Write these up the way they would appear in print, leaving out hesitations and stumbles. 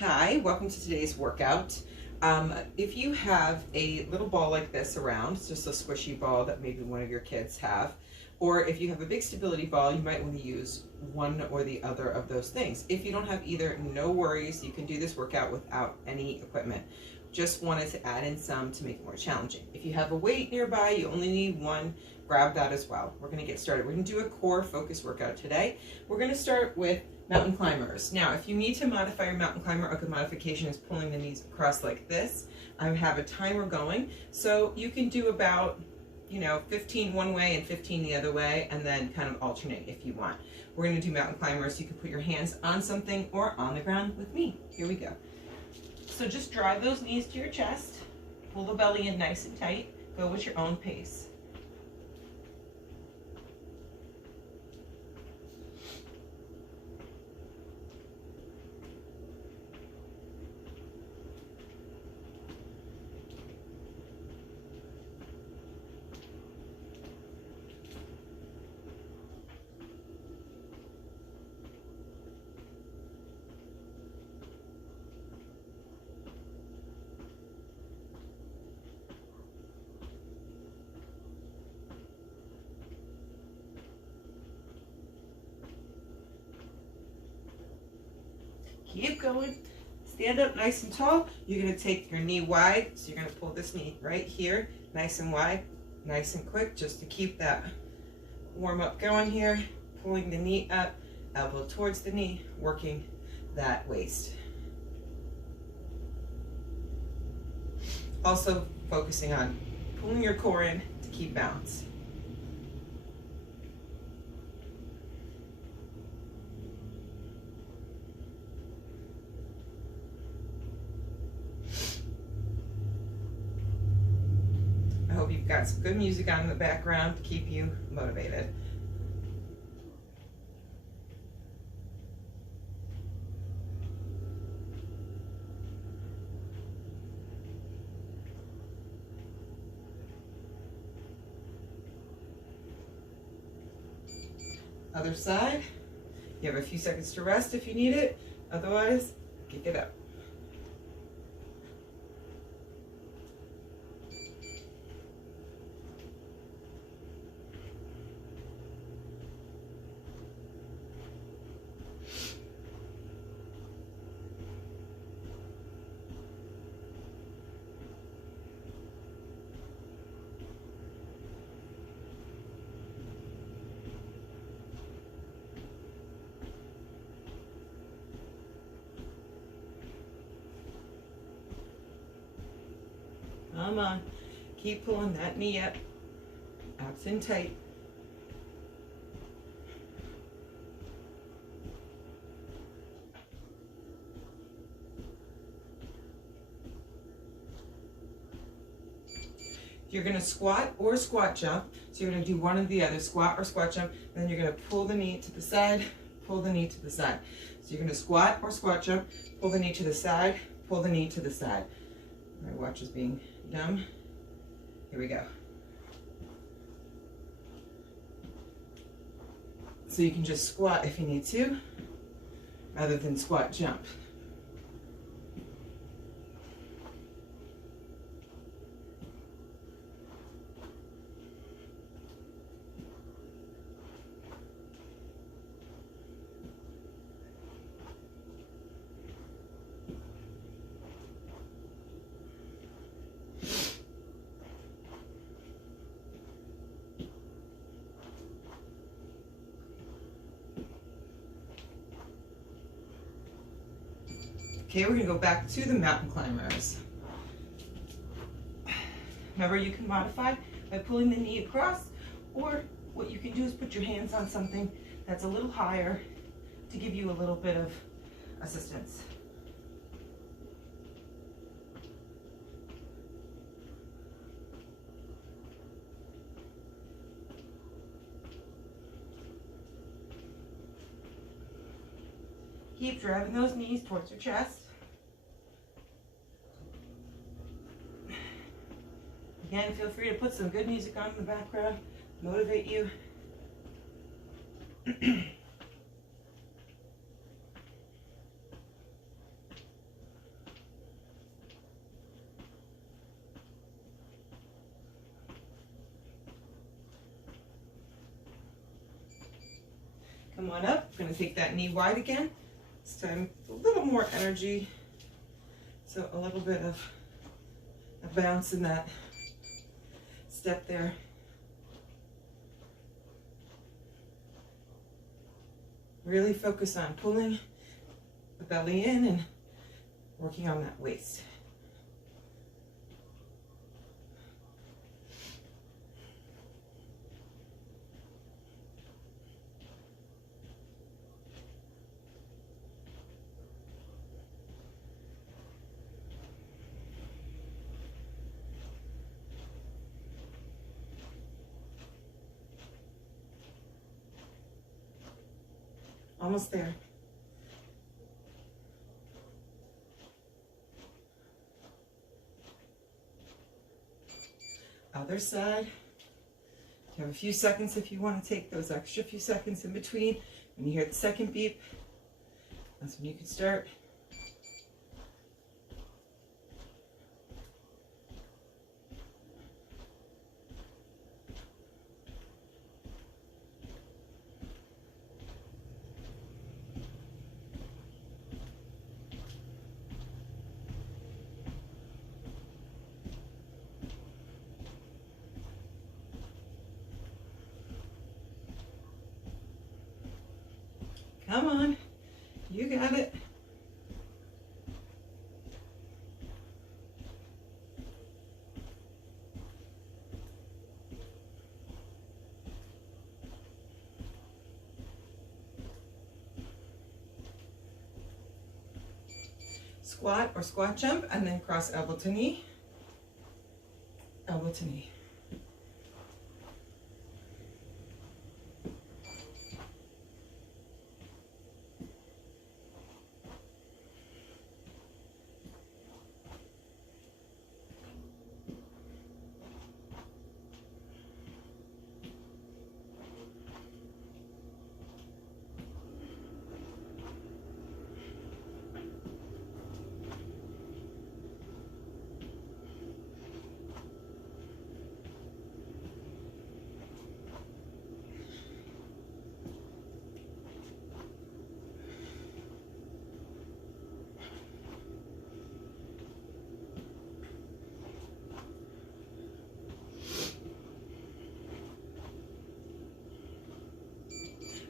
Hi, welcome to today's workout. If you have a little ball like this around, it's just a squishy ball that maybe one of your kids have, or if you have a big stability ball, you might want to use one or the other of those things. If you don't have either, no worries, you can do this workout without any equipment. Just wanted to add in some to make it more challenging. If you have a weight nearby, you only need one, grab that as well. We're going to get started. We're going to do a core focus workout today. We're going to start with mountain climbers. Now, if you need to modify your mountain climber, a good modification is pulling the knees across like this. I have a timer going, so you can do about 15 one way and 15 the other way, and then kind of alternate if you want. We're going to do mountain climbers. You can put your hands on something or on the ground with me. Here we go. So just drive those knees to your chest, pull the belly in nice and tight, go with your own pace. Keep going. Stand up nice and tall. You're going to take your knee wide. So you're going to pull this knee right here, nice and wide, nice and quick, just to keep that warm up going here. Pulling the knee up, elbow towards the knee, working that waist. Also focusing on pulling your core in to keep balance. I hope you've got some good music on in the background to keep you motivated. Other side. You have a few seconds to rest if you need it. Otherwise, kick it up. Come on, keep pulling that knee up, abs in tight. You're going to squat or squat jump, so you're going to do one or the other, squat or squat jump, and then you're going to pull the knee to the side, pull the knee to the side. So you're going to squat or squat jump, pull the knee to the side, pull the knee to the side. My watch is being dumb. Here we go. So you can just squat if you need to, rather than squat jump. Okay, we're gonna go back to the mountain climbers. Remember, you can modify by pulling the knee across, or what you can do is put your hands on something that's a little higher to give you a little bit of assistance. Keep driving those knees towards your chest. Again, feel free to put some good music on in the background, motivate you. Come on up. We're going to take that knee wide again. This time a little more energy. So a little bit of a bounce in that step there. Really focus on pulling the belly in and working on that waist. Almost there. Other side. You have a few seconds if you want to take those extra few seconds in between. When you hear the second beep, that's when you can start. Come on, you got it. Squat or squat jump, and then cross elbow to knee, elbow to knee.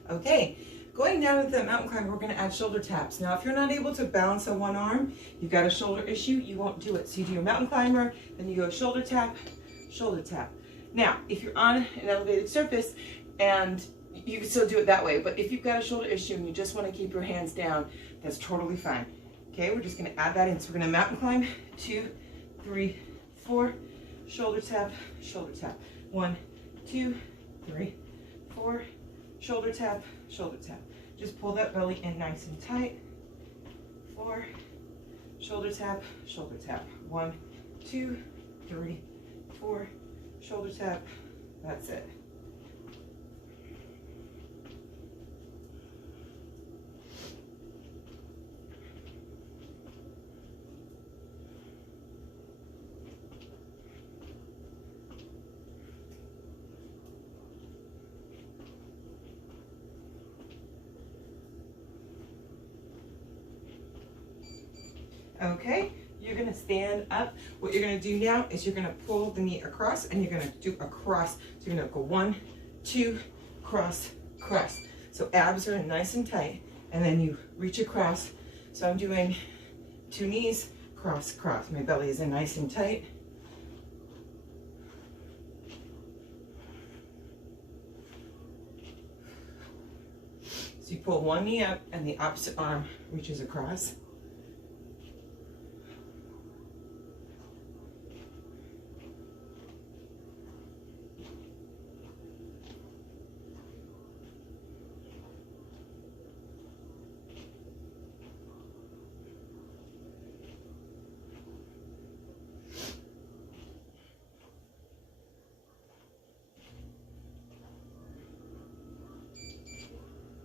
Okay, going down to the mountain climb, we're going to add shoulder taps. Now, if you're not able to balance on one arm, you've got a shoulder issue, you won't do it. So you do your mountain climber, then you go shoulder tap, shoulder tap. Now, if you're on an elevated surface, and you can still do it that way, but if you've got a shoulder issue and you just want to keep your hands down, that's totally fine. Okay, we're just going to add that in. So we're going to mountain climb, 2, 3, 4, shoulder tap, shoulder tap. 1, 2, 3, 4, shoulder tap, shoulder tap. Just pull that belly in nice and tight. 4, shoulder tap, shoulder tap. 1, 2, 3, 4, shoulder tap. That's it. Okay, you're gonna stand up. What you're gonna do now is you're gonna pull the knee across and you're gonna do a cross. So you're gonna go 1, 2, cross, cross. So abs are nice and tight, and then you reach across. So I'm doing 2 knees, cross, cross. My belly is in nice and tight. So you pull one knee up and the opposite arm reaches across.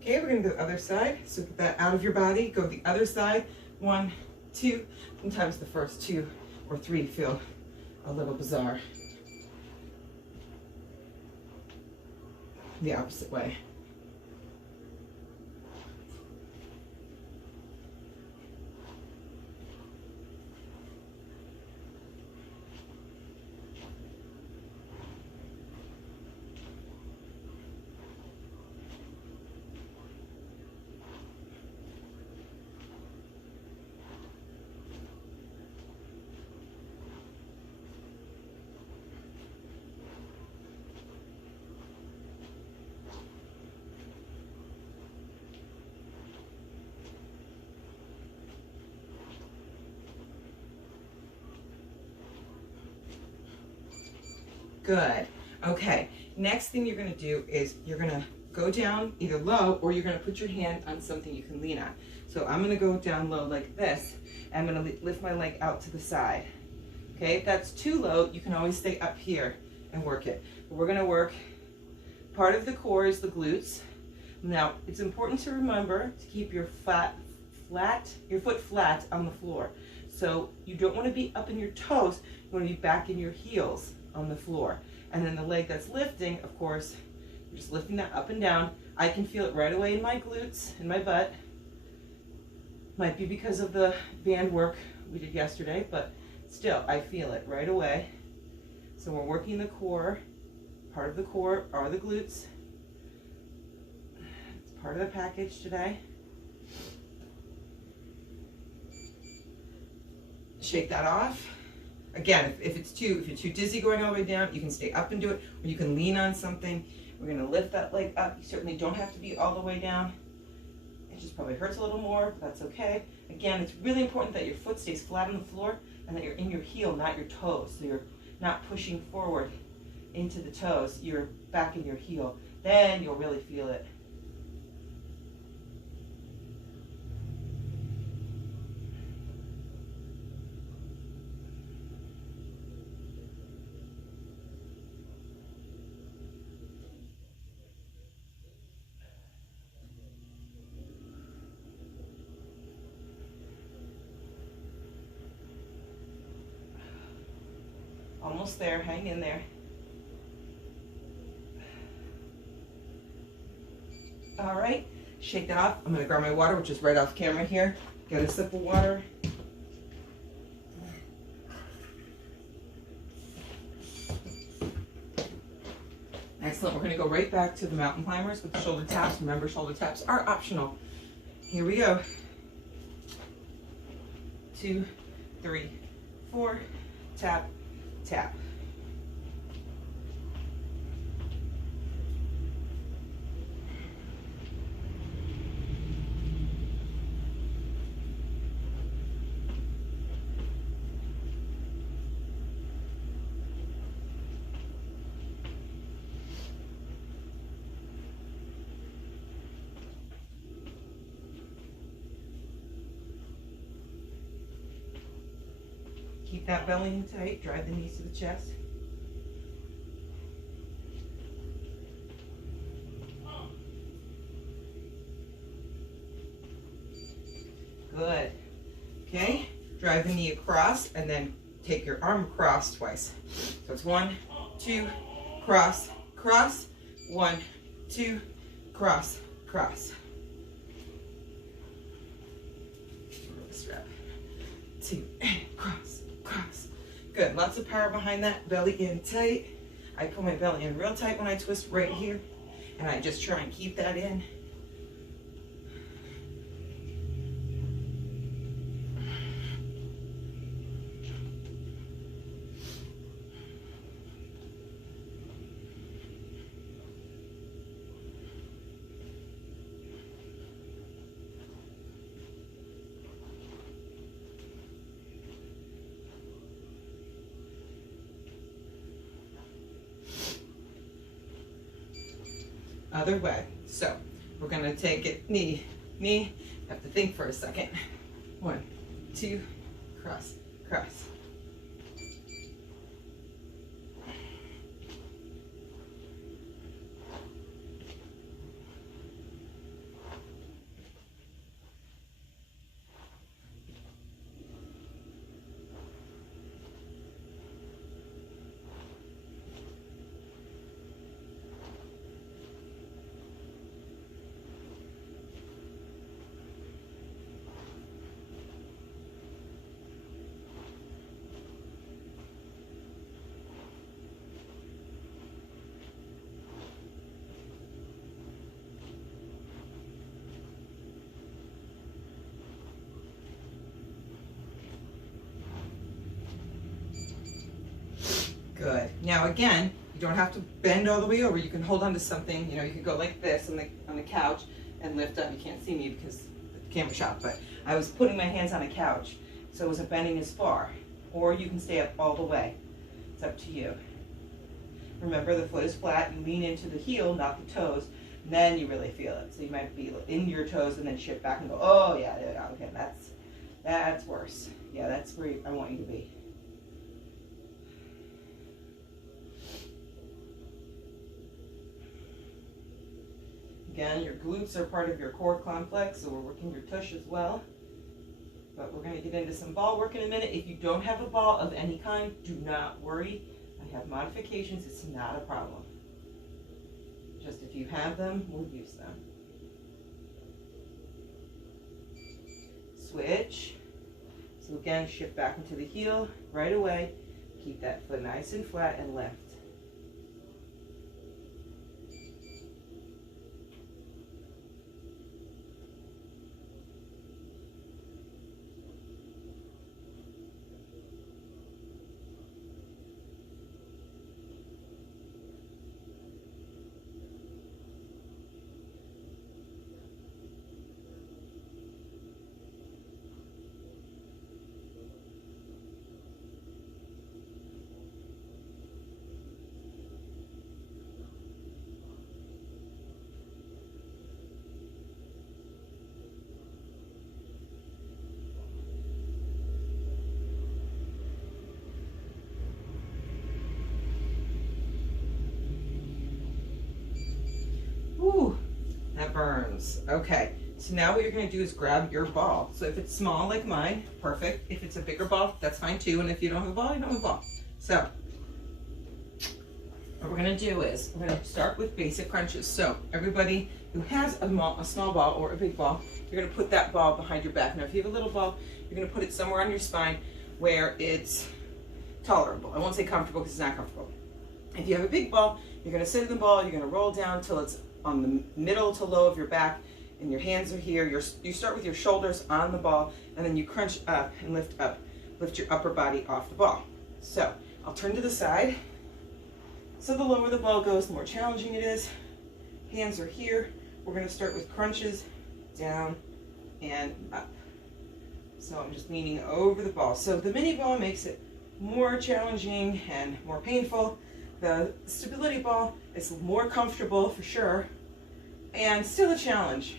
Okay, we're gonna go the other side. So get that out of your body, go the other side. 1, 2, sometimes the first 2 or 3 feel a little bizarre. The opposite way. Good. Okay, next thing you're gonna do is you're gonna go down either low or you're gonna put your hand on something you can lean on. So I'm gonna go down low like this, and I'm gonna lift my leg out to the side. Okay, if that's too low, you can always stay up here and work it. But we're gonna work, part of the core is the glutes. Now, it's important to remember to keep your your foot flat on the floor. So you don't wanna be up in your toes, you wanna be back in your heels on the floor. And then the leg that's lifting, of course, you're just lifting that up and down. I can feel it right away in my glutes, in my butt. Might be because of the band work we did yesterday, but still, I feel it right away. So we're working the core. Part of the core are the glutes. It's part of the package today. Shake that off. Again, if you're too dizzy going all the way down, you can stay up and do it, or you can lean on something. We're gonna lift that leg up. You certainly don't have to be all the way down. It just probably hurts a little more, but that's okay. Again, it's really important that your foot stays flat on the floor and that you're in your heel, not your toes. So you're not pushing forward into the toes. You're back in your heel. Then you'll really feel it. Almost there, hang in there. All right, shake that off. I'm gonna grab my water, which is right off camera here. Get a sip of water. Excellent, we're gonna go right back to the mountain climbers with the shoulder taps. Remember, shoulder taps are optional. Here we go. 2, 3, 4, tap, tap. Keep that belly in tight, drive the knees to the chest. Good. Okay, drive the knee across and then take your arm across twice. So it's 1, 2, cross, cross, 1, 2, cross, cross. Strap. 2, cross, cross. Good, lots of power behind that, belly in tight. I pull my belly in real tight when I twist right here, and I just try and keep that in. Other way. So we're gonna take it knee, knee. Have to think for a second. 1, 2, cross, cross. Good. Now again, you don't have to bend all the way over. You can hold on to something. You know, you can go like this on the couch and lift up. You can't see me because the camera shot, but I was putting my hands on a couch, so I wasn't bending as far. Or you can stay up all the way. It's up to you. Remember, the foot is flat. You lean into the heel, not the toes, and then you really feel it. So you might be in your toes and then shift back and go, oh yeah, okay, that's worse. Yeah, that's where I want you to be. Again, your glutes are part of your core complex, so we're working your tush as well. But we're going to get into some ball work in a minute. If you don't have a ball of any kind, do not worry. I have modifications. It's not a problem. Just if you have them, we'll use them. Switch. So again, shift back into the heel right away. Keep that foot nice and flat and lift. Whew, that burns. Okay, so now what you're going to do is grab your ball. So if it's small like mine, perfect. If it's a bigger ball, that's fine too. And if you don't have a ball, you don't have a ball. So what we're going to do is we're going to start with basic crunches. So everybody who has a small ball or a big ball, you're going to put that ball behind your back. Now if you have a little ball, you're going to put it somewhere on your spine where it's tolerable. I won't say comfortable because it's not comfortable. If you have a big ball, you're going to sit in the ball, you're going to roll down till it's on the middle to low of your back, and your hands are here. You start with your shoulders on the ball, and then you crunch up and lift up. Lift your upper body off the ball. So I'll turn to the side. So the lower the ball goes, the more challenging it is. Hands are here. We're going to start with crunches, down and up. So I'm just leaning over the ball. So the mini ball makes it more challenging and more painful. The stability ball is more comfortable for sure, and still a challenge.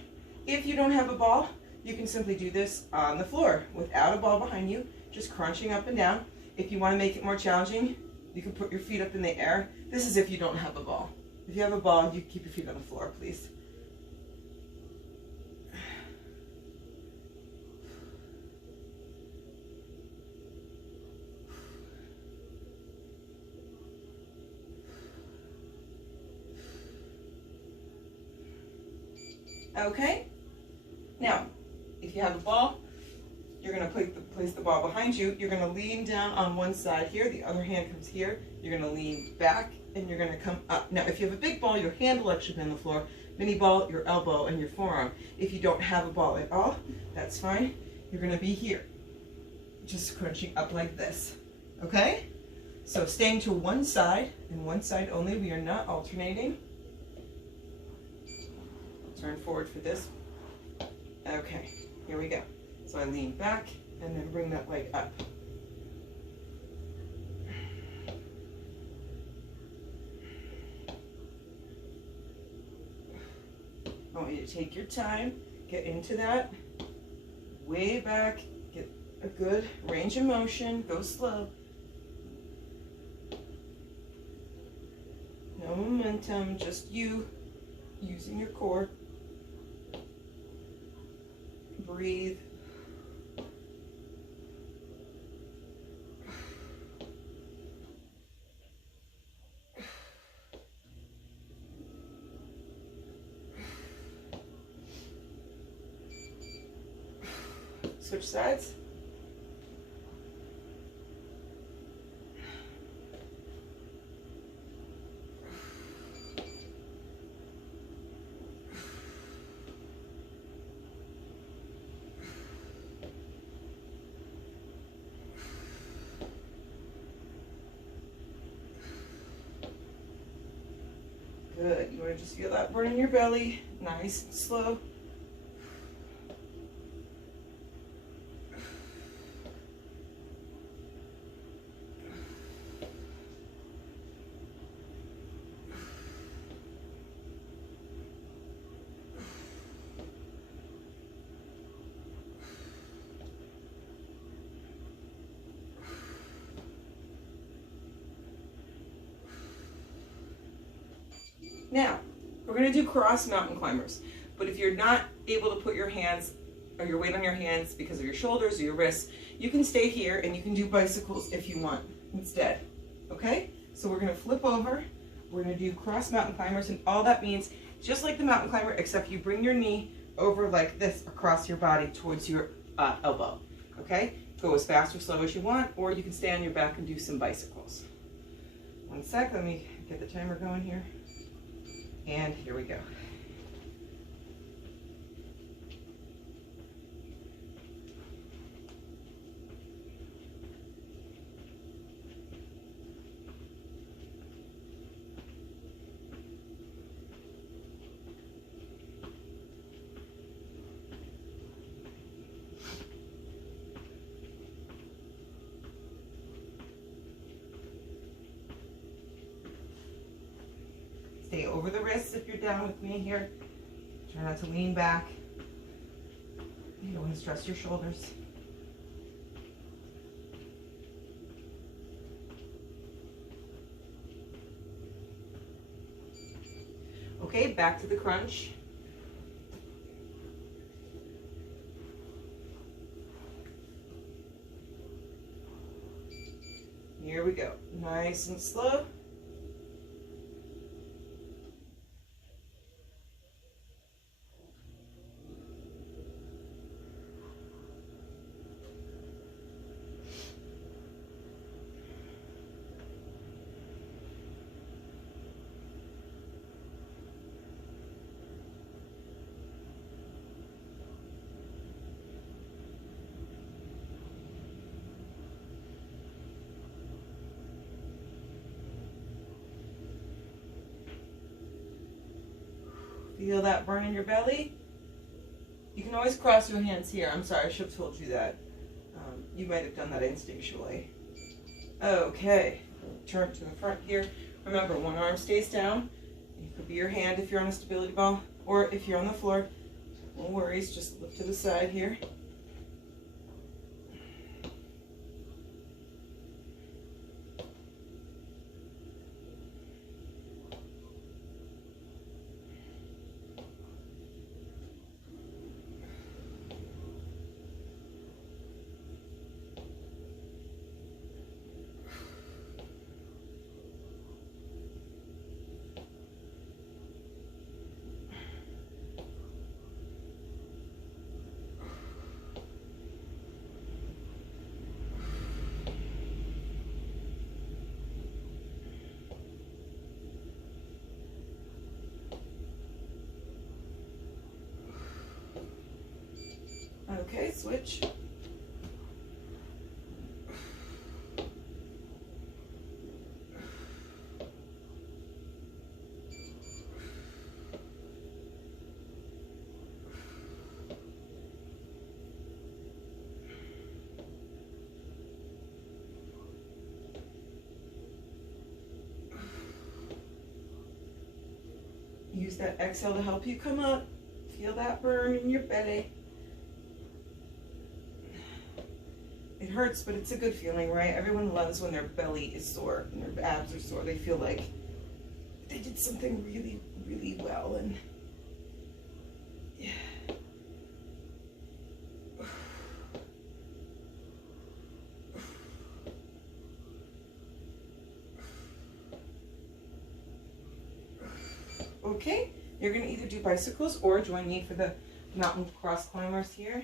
If you don't have a ball, you can simply do this on the floor without a ball behind you, just crunching up and down. If you want to make it more challenging, you can put your feet up in the air. This is if you don't have a ball. If you have a ball, you keep your feet on the floor, please. Okay, now if you have a ball, you're going to place the ball behind you. You're going to lean down on one side here, the other hand comes here. You're going to lean back and you're going to come up. Now if you have a big ball, your hand will actually be on the floor. Mini ball, your elbow and your forearm. If you don't have a ball at all, that's fine. You're going to be here, just crunching up like this. Okay, so staying to one side and one side only. We are not alternating. Turn forward for this. Okay, here we go. So I lean back and then bring that leg up. I want you to take your time, get into that, way back, get a good range of motion, go slow. No momentum, just you using your core. Breathe. Switch sides. Good. You want to just feel that burn in your belly. Nice and slow. Now, we're gonna do cross mountain climbers. But if you're not able to put your hands or your weight on your hands because of your shoulders or your wrists, you can stay here and you can do bicycles if you want instead, okay? So we're gonna flip over, we're gonna do cross mountain climbers, and all that means, just like the mountain climber, except you bring your knee over like this across your body towards your elbow, okay? Go as fast or slow as you want, or you can stay on your back and do some bicycles. One sec, let me get the timer going here. And here we go. Stay over the wrists if you're down with me here. Try not to lean back. You don't want to stress your shoulders. Okay, back to the crunch. Here we go. Nice and slow. Feel that burn in your belly? You can always cross your hands here. I'm sorry, I should have told you that. You might have done that instinctually. Okay, turn to the front here. Remember, one arm stays down. It could be your hand if you're on a stability ball, or if you're on the floor, no worries, just look to the side here. Okay, switch. Use that exhale to help you come up. Feel that burn in your belly. It hurts, but it's a good feeling, right? Everyone loves when their belly is sore and their abs are sore. They feel like they did something really, really well. And yeah. Okay, you're gonna either do bicycles or join me for the mountain cross climbers here.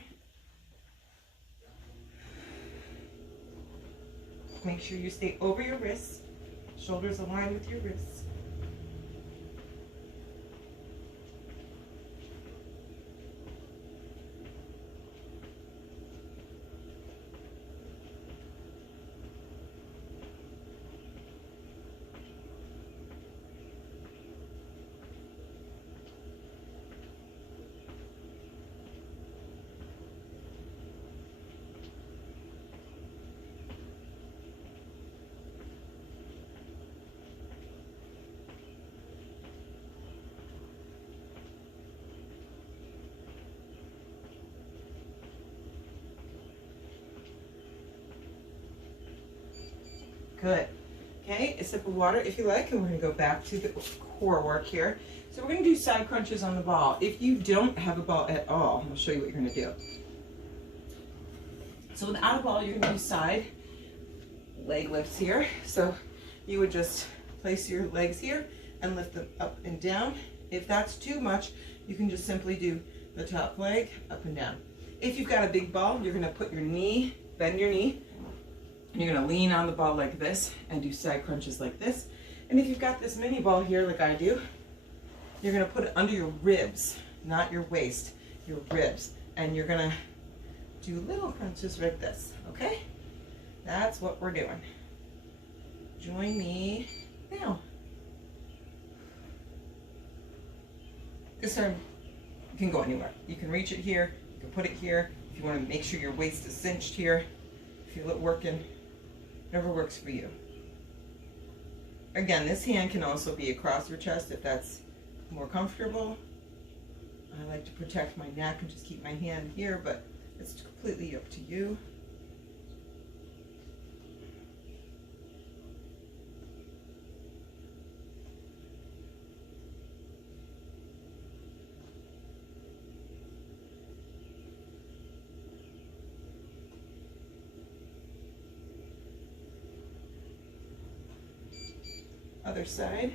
Make sure you stay over your wrists, shoulders aligned with your wrists. Good. Okay, a sip of water if you like, and we're gonna go back to the core work here. So we're gonna do side crunches on the ball. If you don't have a ball at all, I'll show you what you're gonna do. So without a ball, you're gonna do side leg lifts here. So you would just place your legs here and lift them up and down. If that's too much, you can just simply do the top leg up and down. If you've got a big ball, you're gonna put your knee, bend your knee, and you're gonna lean on the ball like this and do side crunches like this. And if you've got this mini ball here like I do, you're gonna put it under your ribs, not your waist, your ribs. And you're gonna do little crunches like this, okay? That's what we're doing. Join me now. This arm can go anywhere. You can reach it here, you can put it here. If you want to make sure your waist is cinched here, feel it working, whatever works for you. Again, this hand can also be across your chest if that's more comfortable. I like to protect my neck and just keep my hand here, but it's completely up to you. Other side.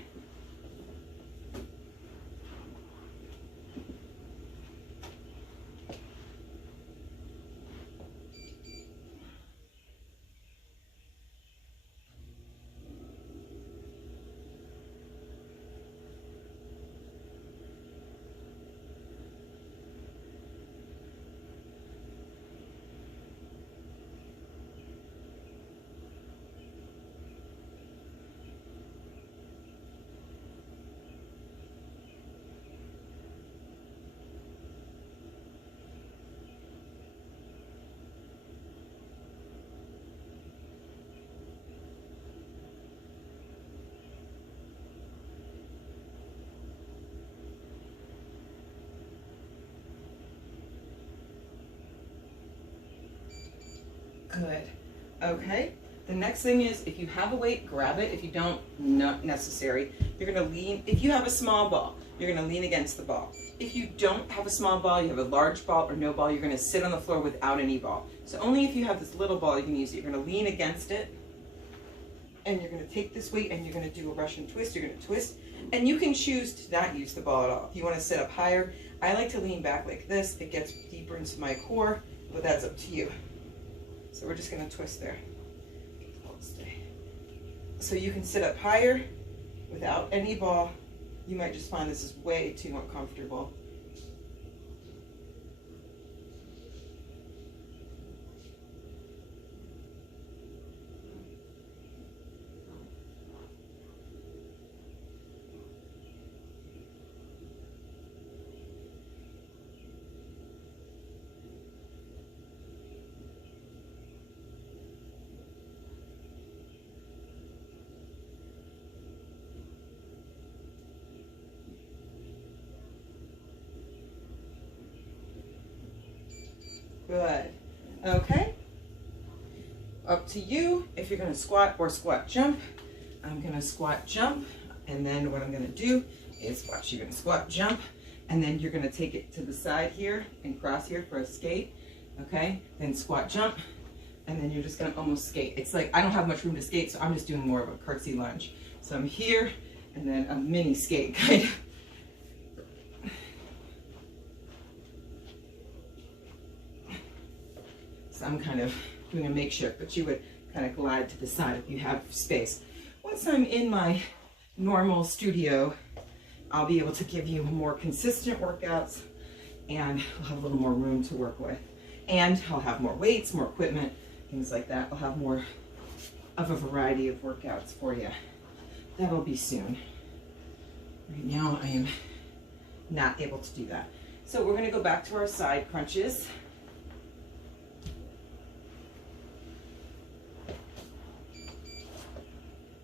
Good. Okay. The next thing is, if you have a weight, grab it. If you don't, not necessary. You're going to lean. If you have a small ball, you're going to lean against the ball. If you don't have a small ball, you have a large ball or no ball, you're going to sit on the floor without any ball. So only if you have this little ball you can use it. You're going to lean against it, and you're going to take this weight and you're going to do a Russian twist. You're going to twist, and you can choose to not use the ball at all. If you want to sit up higher, I like to lean back like this. It gets deeper into my core, but that's up to you. So we're just going to twist there. So you can sit up higher without any ball. You might just find this is way too uncomfortable. Good. Okay. Up to you if you're going to squat or squat jump. I'm going to squat jump, and then what I'm going to do is watch. You're going to squat jump, and then you're going to take it to the side here and cross here for a skate. Okay. Then squat jump, and then you're just going to almost skate. It's like I don't have much room to skate, so I'm just doing more of a curtsy lunge. So I'm here, and then a mini skate kind of. So I'm kind of doing a makeshift, but you would kind of glide to the side if you have space. Once I'm in my normal studio, I'll be able to give you more consistent workouts, and I'll have a little more room to work with. And I'll have more weights, more equipment, things like that. I'll have more of a variety of workouts for you. That'll be soon. Right now I am not able to do that. So we're gonna go back to our side crunches.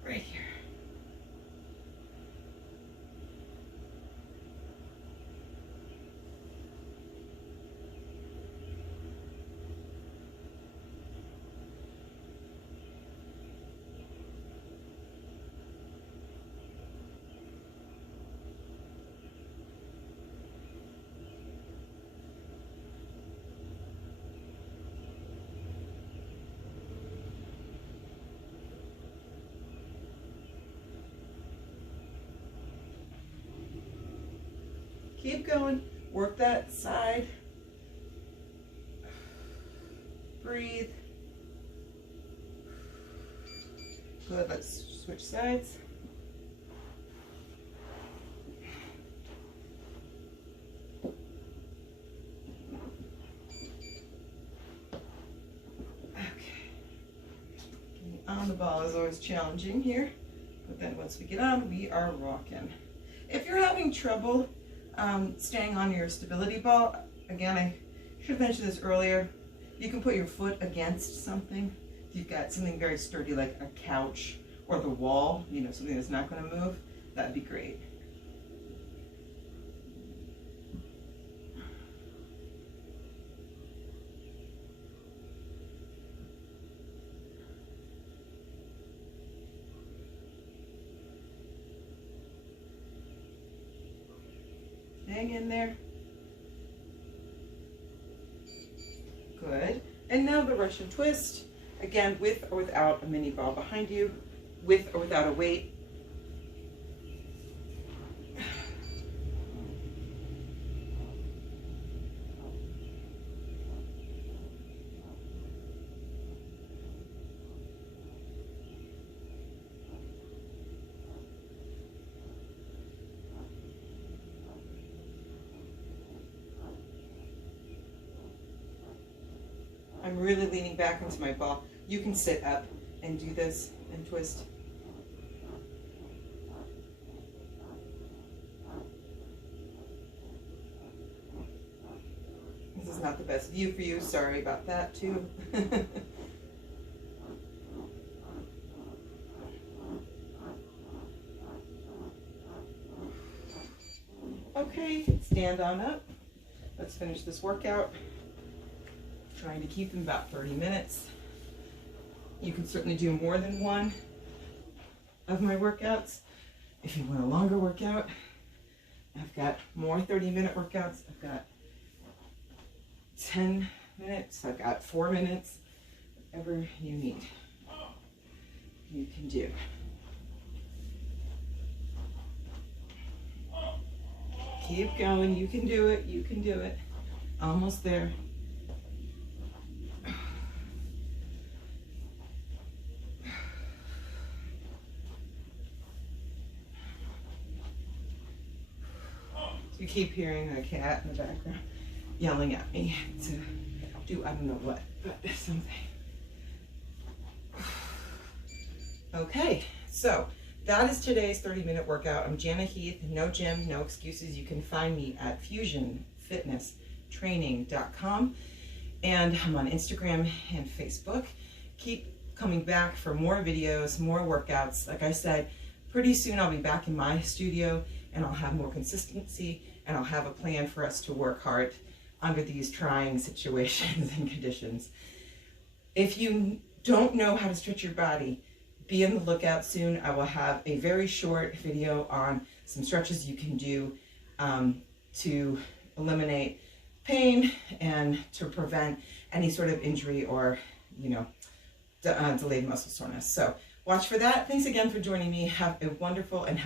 Right here. Keep going. Work that side. Breathe. Good, let's switch sides. On the ball is always challenging here, but then once we get on, we are rocking. If you're having trouble staying on your stability ball, again, I should have mentioned this earlier, you can put your foot against something. If you've got something very sturdy like a couch or the wall, you know, something that's not going to move, that'd be great. Hang in there. Good. And now the Russian twist. Again, with or without a mini ball behind you, with or without a weight. I'm really leaning back into my ball. You can sit up and do this and twist. This is not the best view for you. Sorry about that too. Okay, stand on up. Let's finish this workout. Trying to keep them about 30 minutes. You can certainly do more than one of my workouts. If you want a longer workout, I've got more 30-minute workouts. I've got 10 minutes. I've got 4 minutes. Whatever you need, you can do. Keep going. You can do it. You can do it. Almost there. You keep hearing a cat in the background yelling at me to do I don't know what, but something. Okay, so that is today's 30-minute workout. I'm Jana Heath, no gym, no excuses. You can find me at fusionfitnesstraining.com, and I'm on Instagram and Facebook. Keep coming back for more videos, more workouts. Like I said, pretty soon I'll be back in my studio and I'll have more consistency and I'll have a plan for us to work hard under these trying situations and conditions. If you don't know how to stretch your body, be on the lookout soon. I will have a very short video on some stretches you can do to eliminate pain and to prevent any sort of injury or, you know, delayed muscle soreness. So watch for that. Thanks again for joining me. Have a wonderful and